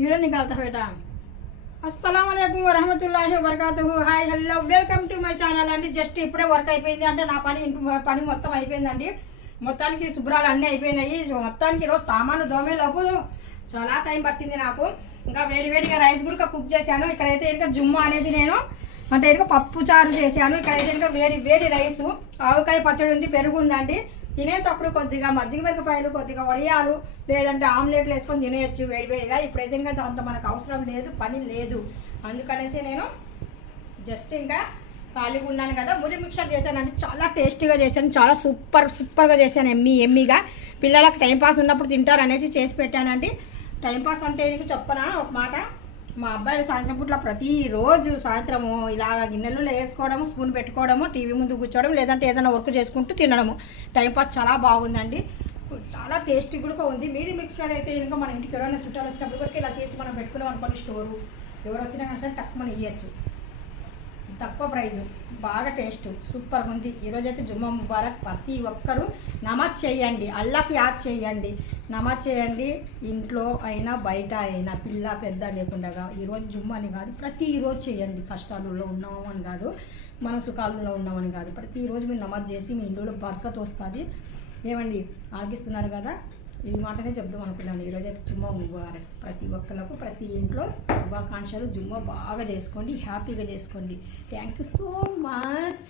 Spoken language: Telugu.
वीडियो निकालता बेटा। अस्सलाम वालेकुम वरहमतुल्लाहि वबरकातुहू। Hi hello welcome to my channel అండి। జస్ట్ ఇప్పుడే వర్క్ అయిపోయింది, అంటే నా పని మొత్తం అయిపోయిందండి। మొత్తానికి శుభ్రాలు అన్నీ అయిపోయినాయి। మొత్తానికి ఈరోజు సామాను దోమేలోపు చాలా టైం పట్టింది నాకు। ఇంకా వేడివేడిగా రైస్ కూడా కుక్ చేశాను। ఇక్కడైతే ఇంకా జుమ్ము అనేది నేను అంటే ఇంకా పప్పు చారు చేశాను। ఇక్కడైతే ఇంకా వేడి రైసు, ఆవకాయ పచ్చడి ఉంది, పెరుగు ఉందండి। తినేటప్పుడు కొద్దిగా మజ్జిగ మిరపకాయలు, కొద్దిగా వడియాలు, లేదంటే ఆమ్లెట్లు వేసుకొని తినేయచ్చు వేడివేడిగా। ఇప్పుడైతే ఇంకా అంత మనకు అవసరం లేదు, పని లేదు, అందుకనేసి నేను జస్ట్ ఇంకా ఖాళీగా ఉన్నాను కదా। మురి మిక్చర్ చేశానండి, చాలా టేస్టీగా చేశాను, చాలా సూపర్గా చేశాను, ఎమ్మీగా। పిల్లలకు టైంపాస్ ఉన్నప్పుడు తింటారు అనేసి చేసి పెట్టానండి। టైంపాస్ అంటే నీకు చెప్పనా ఒక మాట, మా అబ్బాయిలు సాయంత్రం పూట్ల ప్రతిరోజు సాయంత్రము ఇలాగ గిన్నెలలో వేసుకోవడము, స్పూన్ పెట్టుకోవడము, టీవీ ముందు కూర్చోవడం, లేదంటే ఏదైనా వర్క్ చేసుకుంటూ తినడము। టైంపాస్ చాలా బాగుందండి, చాలా టేస్టీ కూడా ఉంది। మీరు మిక్చర్ అయితే ఇంకా మన ఇంటికి ఎవరైనా చుట్టాలు వచ్చినప్పుడు కూడా ఇలా చేసి మనం పెట్టుకున్నాం అనుకోండి, స్టోరు ఎవరు వచ్చినా కానీ సరే టక్ మనం ఇవ్వచ్చు, తక్కువ ప్రైజు, బాగా టేస్ట్ సూపర్గా ఉంది। ఈరోజైతే జుమ్మా ముబారక్, ప్రతి ఒక్కరూ నమాజ్ చేయండి, అల్లాకి యాద్ చేయండి, నమాజ్ చేయండి, ఇంట్లో అయినా బయట అయినా పిల్ల పెద్ద లేకుండా। ఈరోజు జుమ్మా అని కాదు, ప్రతిరోజు చేయండి, కష్టాలలో ఉన్నామని కాదు, మనం సుఖాలలో ఉన్నామని కాదు, ప్రతిరోజు మీరు నమాజ్ చేసి మీ ఇంట్లో బర్కత్ వస్తుంది। ఏమండి ఆగిస్తున్నారు కదా, ఈ మాటనే చెప్దాం అనుకున్నాను। ఈరోజైతే జుమ్మా ముబారక్, ప్రతి ఒక్కరికి ప్రతి ఇంట్లో శుభాకాంక్షలు। జుమ్మా బాగా చేసుకోండి, హ్యాపీగా చేసుకోండి। Thank you so much.